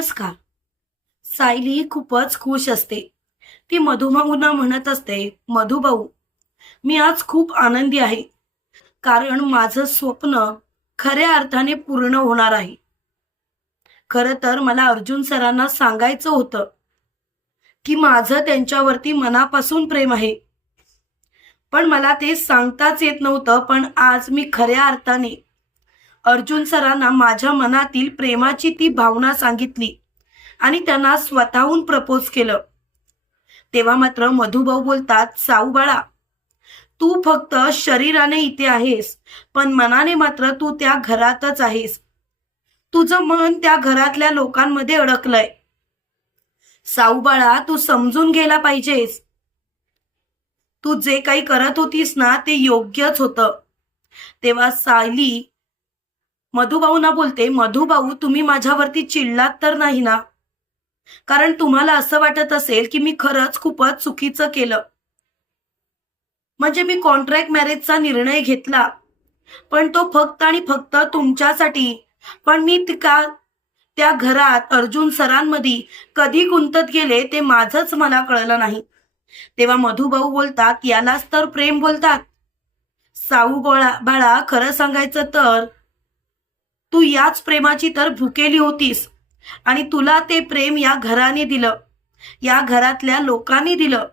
नमस्कार. सायली खूपच खुश असते. ती मधुभाऊंना म्हणत असते मधुभाऊ मी आज खूप आनंदी आहे. कारण माझं स्वप्न खऱ्या अर्थाने पूर्ण होणार आहे. खरं तर मला अर्जुन सरांना सांगायचं होतं की माझं त्यांच्यावरती मनापासून प्रेम आहे. पण मला ते सांगताच येत नव्हतं पण आज मी खऱ्या अर्थाने अर्जुन सरांना माझ्या मनातील प्रेमाची ती भावना सांगितली आणि त्यांना स्वतःहून प्रपोज केलं. तेव्हा मात्र मधुभाऊ बोलतात साऊ बाळा तू फक्त शरीराने इथे आहेस पण मनाने मात्र तू त्या घरातच आहेस. तुझं मन त्या घरातल्या लोकांमध्ये अडकलंय. साऊ बाळा तू समजून गेला पाहिजेस. तू जे काही करत होतीस ना ते योग्यच होतं. तेव्हा सायली मधुभाऊना बोलते मधुभाऊ तुम्ही माझ्यावरती चिडलात तर नाही ना? कारण तुम्हाला असं वाटत असेल की मी खरंच खूपच चुकीचं केलं. म्हणजे मी कॉन्ट्रॅक्ट मॅरेजचा निर्णय घेतला. पण तो फक्त आणि फक्त तुमच्यासाठी. पण मी का त्या घरात अर्जुन सरांमध्ये कधी गुंतत गेले ते माझंच मला कळलं नाही. तेव्हा मधुभाऊ बोलतात यालाच तर प्रेम बोलतात. साऊ बाळा खरं सांगायचं तर तू याच प्रेमाची तर भुकेली होतीस. आणि तुला ते प्रेम या घराने दिलं. या घरातल्या लोकांनी दिलं.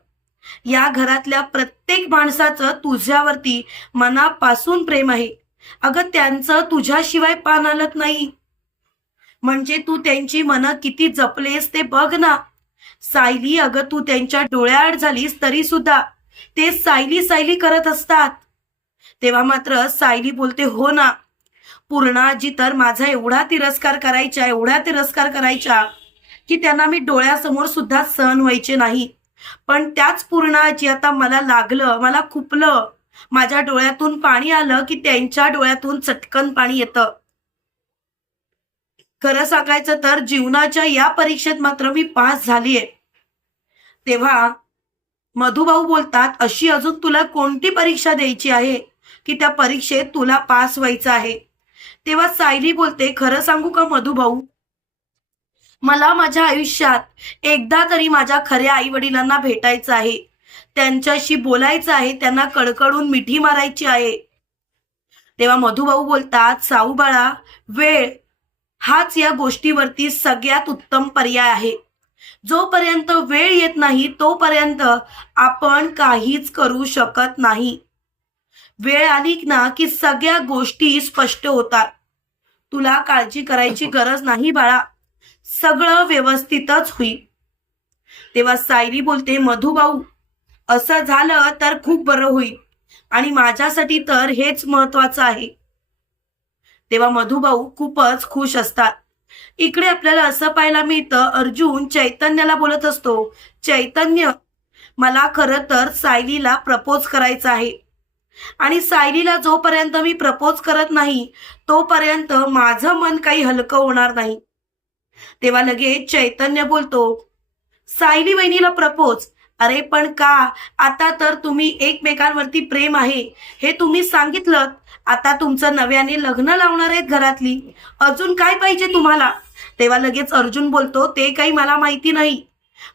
या घरातल्या प्रत्येक माणसाचं तुझ्यावरती मनापासून प्रेम आहे. अगं त्यांचं तुझ्याशिवाय पान आलत नाही. म्हणजे तू त्यांची मनं किती जपलेस ते बघ ना. सायली अगं तू त्यांच्या डोळ्याआड झालीस तरी सुद्धा. ते सायली सायली करत असतात. तेव्हा मात्र सायली बोलते हो ना पूर्णाजी तर माझा एवढा तिरस्कार करायच्या एवढा तिरस्कार करायच्या की त्यांना मी डोळ्यासमोर सुद्धा सहन व्हायचे नाही. पण त्याच पूर्णाजी आता मला लागलं मला खुपलं माझ्या डोळ्यातून पाणी आलं की त्यांच्या डोळ्यातून चटकन पाणी येतं. खरं सांगायचं तर जीवनाच्या या परीक्षेत मात्र मी पास झालीये. तेव्हा मधुभाऊ बोलतात अशी अजून तुला कोणती परीक्षा द्यायची आहे की त्या परीक्षेत तुला पास व्हायचं आहे? तेव्हा सायली बोलते खरं सांगू का मधुभाऊ मला माझ्या आयुष्यात एकदा तरी माझ्या खऱ्या आई वडिलांना भेटायचं आहे. त्यांच्याशी बोलायचं आहे त्यांना कडकडून मिठी मारायची आहे. तेव्हा मधुभाऊ बोलतात साऊ बाळा वेळ हाच या गोष्टीवरती सगळ्यात उत्तम पर्याय आहे. जोपर्यंत वेळ येत नाही तोपर्यंत आपण काहीच करू शकत नाही. वेळ आली ना की सगळ्या गोष्टी स्पष्ट होतात. तुला काळजी करायची गरज नाही बाळा. सगळं व्यवस्थितच होईल. तेव्हा सायली बोलते मधुभाऊ असं झालं तर खूप बरं होईल आणि माझ्यासाठी तर हेच महत्वाचं आहे. तेव्हा मधुभाऊ खूपच खुश असतात. इकडे आपल्याला असं पाहायला मिळतं अर्जुन चैतन्याला बोलत असतो चैतन्य मला खरं तर सायलीला प्रपोज करायचं आहे. आणि सायलीला जोपर्यंत मी प्रपोज करत नाही तोपर्यंत माझं मन काही हलकं होणार नाही. तेव्हा लगेच चैतन्य बोलतो सायली वहिनीला प्रपोज. अरे पण का? आता तर तुम्ही एकमेकांवरती प्रेम आहे. हे तुम्ही सांगितलं आता तुमचं नव्याने लग्न लावणार आहेत घरातली. अजून काय पाहिजे तुम्हाला? तेव्हा लगेच अर्जुन बोलतो ते काही मला माहिती नाही.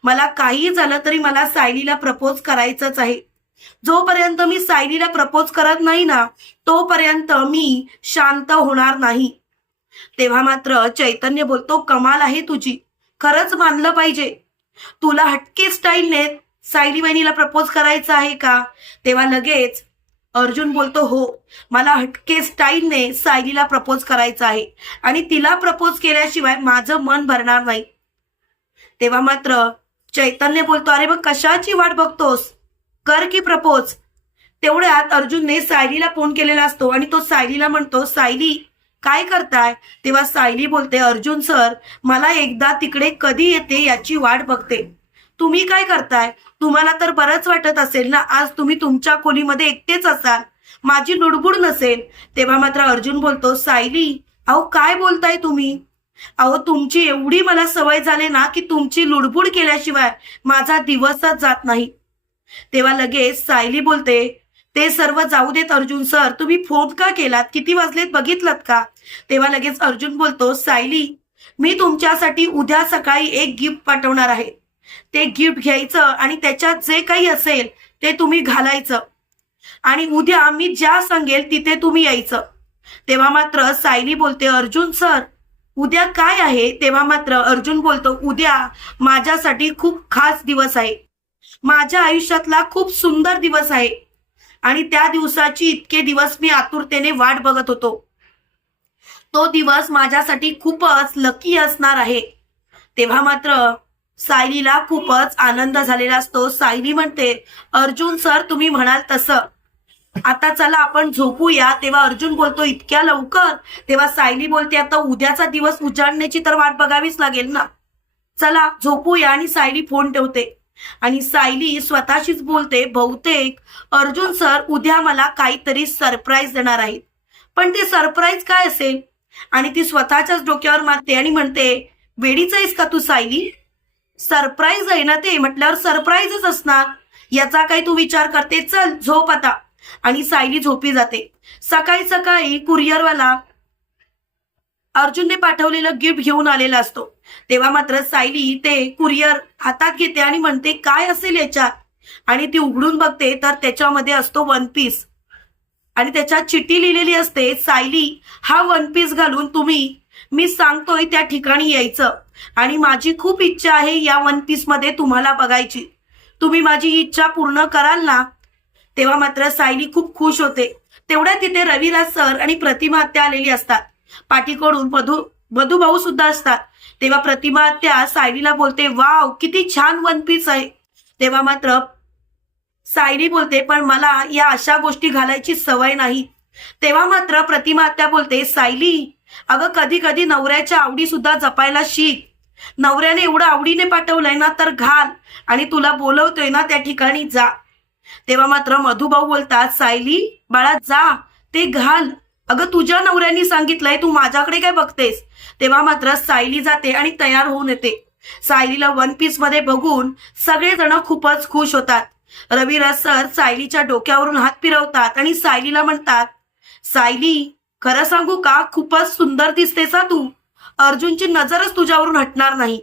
मला काही झालं तरी मला सायलीला प्रपोज करायचंच आहे. जोपर्यंत मी सायलीला प्रपोज करत नाही ना तोपर्यंत मी शांत होणार नाही. तेव्हा मात्र चैतन्य बोलतो कमाल आहे तुझी. खरंच मानलं पाहिजे. तुला हटके स्टाईलने सायली वहिनीला प्रपोज करायचं आहे का? तेव्हा लगेच अर्जुन बोलतो हो मला हटके स्टाईलने सायलीला प्रपोज करायचं आहे आणि तिला प्रपोज केल्याशिवाय माझं मन भरणार नाही. तेव्हा मात्र चैतन्य बोलतो अरे मग कशाची वाट बघतोस? कर की प्रपोज. तेवढ्यात अर्जुनने सायलीला फोन केलेला असतो आणि तो सायलीला म्हणतो सायली काय करताय? तेव्हा सायली बोलते अर्जुन सर मला एकदा तिकडे कधी येते याची वाट बघते. तुम्ही काय करताय? तुम्हाला तर बरंच वाटत असेल ना आज तुम्ही तुमच्या खोलीमध्ये एकटेच असाल. माझी लुडबुड नसेल. तेव्हा मात्र अर्जुन बोलतो सायली अहो काय बोलताय तुम्ही? अहो तुमची एवढी मला सवय झाली ना की तुमची लुडबुड केल्याशिवाय माझा दिवसच जात नाही. तेव्हा लगेच सायली बोलते ते सर्व जाऊ देत अर्जुन सर तुम्ही फोन का केलात? किती वाजलेत? बघितलं का? तेव्हा लगेच अर्जुन बोलतो सायली मी तुमच्यासाठी उद्या सकाळी एक गिफ्ट पाठवणार आहे. ते गिफ्ट घ्यायचं आणि त्याच्यात जे काही असेल ते तुम्ही घालायचं. आणि उद्या मी ज्या सांगेल तिथे तुम्ही यायचं. तेव्हा मात्र सायली बोलते अर्जुन सर उद्या काय आहे? तेव्हा मात्र अर्जुन बोलतो उद्या माझ्यासाठी खूप खास दिवस आहे. माझ्या आयुष्यातला खूप सुंदर दिवस आहे. आणि त्या दिवसाची इतके दिवस मी आतुरतेने वाट बघत होतो. तो दिवस माझ्यासाठी खूपच लकी असणार आहे. तेव्हा मात्र सायलीला खूपच आनंद झालेला असतो. सायली म्हणते अर्जुन सर तुम्ही म्हणाल तसं. आता चला आपण झोपूया. तेव्हा अर्जुन बोलतो इतक्या लवकर? तेव्हा सायली बोलते आता उद्याचा दिवस उजाडण्याची तर वाट बघावीच लागेल ना. चला झोपूया आणि सायली फोन ठेवते. आणि सायली स्वतःशीच बोलते बहुतेक अर्जुन सर उद्या मला काहीतरी सरप्राईज देणार आहेत. पण ते सरप्राईज काय असेल? आणि ती स्वतःच्याच डोक्यावर मारते आणि म्हणते वेडीच आहेस का तू सायली? सरप्राईज आहे ना ते म्हटल्यावर सरप्राईजच असणार. याचा काही तू विचार करते चल झोप आता. आणि सायली झोपी जाते. सकाळी सकाळी कुरिअरवाला अर्जुनने पाठवलेलं गिफ्ट घेऊन आलेला असतो. तेव्हा मात्र सायली ते कुरिअर हातात घेते आणि म्हणते काय असेल याच्यात? आणि ती उघडून बघते तर त्याच्यामध्ये असतो वन पीस आणि त्याच्यात चिठ्ठी लिहिलेली असते सायली हा वन पीस घालून तुम्ही मी सांगतोय त्या ठिकाणी यायचं. आणि माझी खूप इच्छा आहे या वन पीसमध्ये तुम्हाला बघायची. तुम्ही माझी ही इच्छा पूर्ण कराल ना? तेव्हा मात्र सायली खूप खुश होते. तेवढ्या तिथे रविराज सर आणि प्रतिमा हत्या आलेली असतात. पाठीकडून मधु मधुभाऊ सुद्धा असतात. तेव्हा प्रतिमा आत्या सायलीला बोलते वाव किती छान वन पीस आहे. तेव्हा मात्र सायली बोलते पण मला या अशा गोष्टी घालायची सवय नाही. तेव्हा मात्र प्रतिमा आत्या बोलते सायली अगं कधी कधी नवऱ्याच्या आवडी सुद्धा जपायला शिक. नवऱ्याने एवढं आवडीने पाठवलंय ना तर घाल आणि तुला बोलवतोय ना त्या ठिकाणी जा. तेव्हा मात्र मधुभाऊ बोलतात सायली बाळा जा ते घाल. अगं तुझ्या नवऱ्यानी सांगितलंय तू माझ्याकडे काय बघतेस? तेव्हा मात्र सायली जाते आणि तयार होऊन येते. सायलीला वन पीसमध्ये बघून सगळेजण खूपच खुश होतात. रवी सर सायलीच्या डोक्यावरून हात फिरवतात आणि सायलीला म्हणतात सायली खरं सांगू का? खूपच सुंदर दिसतेस सा तू. अर्जुनची नजरच तुझ्यावरून हटणार नाही.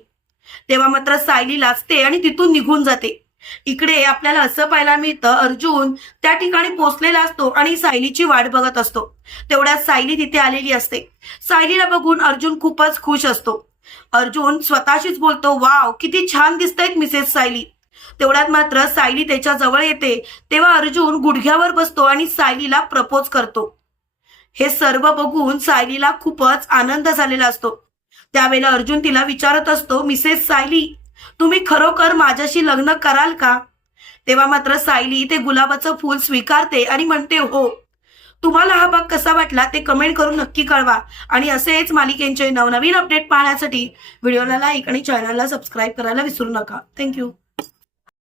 तेव्हा मात्र सायली लाजते आणि तिथून निघून जाते. इकडे आपल्याला असं पाहायला मिळतं अर्जुन त्या ठिकाणी पोचलेला असतो आणि सायलीची वाट बघत असतो. तेवढ्यात सायली तिथे आलेली असते. सायलीला बघून अर्जुन खूपच खुश असतो. अर्जुन स्वतःशीच बोलतो वाव किती छान दिसतायत मिसेस सायली. तेवढ्यात मात्र सायली त्याच्याजवळ येते. तेव्हा अर्जुन गुडघ्यावर बसतो आणि सायलीला प्रपोज करतो. हे सर्व बघून सायलीला खूपच आनंद झालेला असतो. त्यावेळेला अर्जुन तिला विचारत असतो मिसेस सायली तुम्ही खरोखर माझ्याशी लग्न कराल का? तेव्हा मात्र सायली ते गुलाबाचं फूल स्वीकारते आणि म्हणते हो. तुम्हाला हा भाग कसा वाटला ते कमेंट करून नक्की कळवा. आणि असेच मालिकेंचे नवनवीन अपडेट पाहण्यासाठी व्हिडिओला लाईक आणि चॅनलला सबस्क्राईब करायला विसरू नका. थँक्यू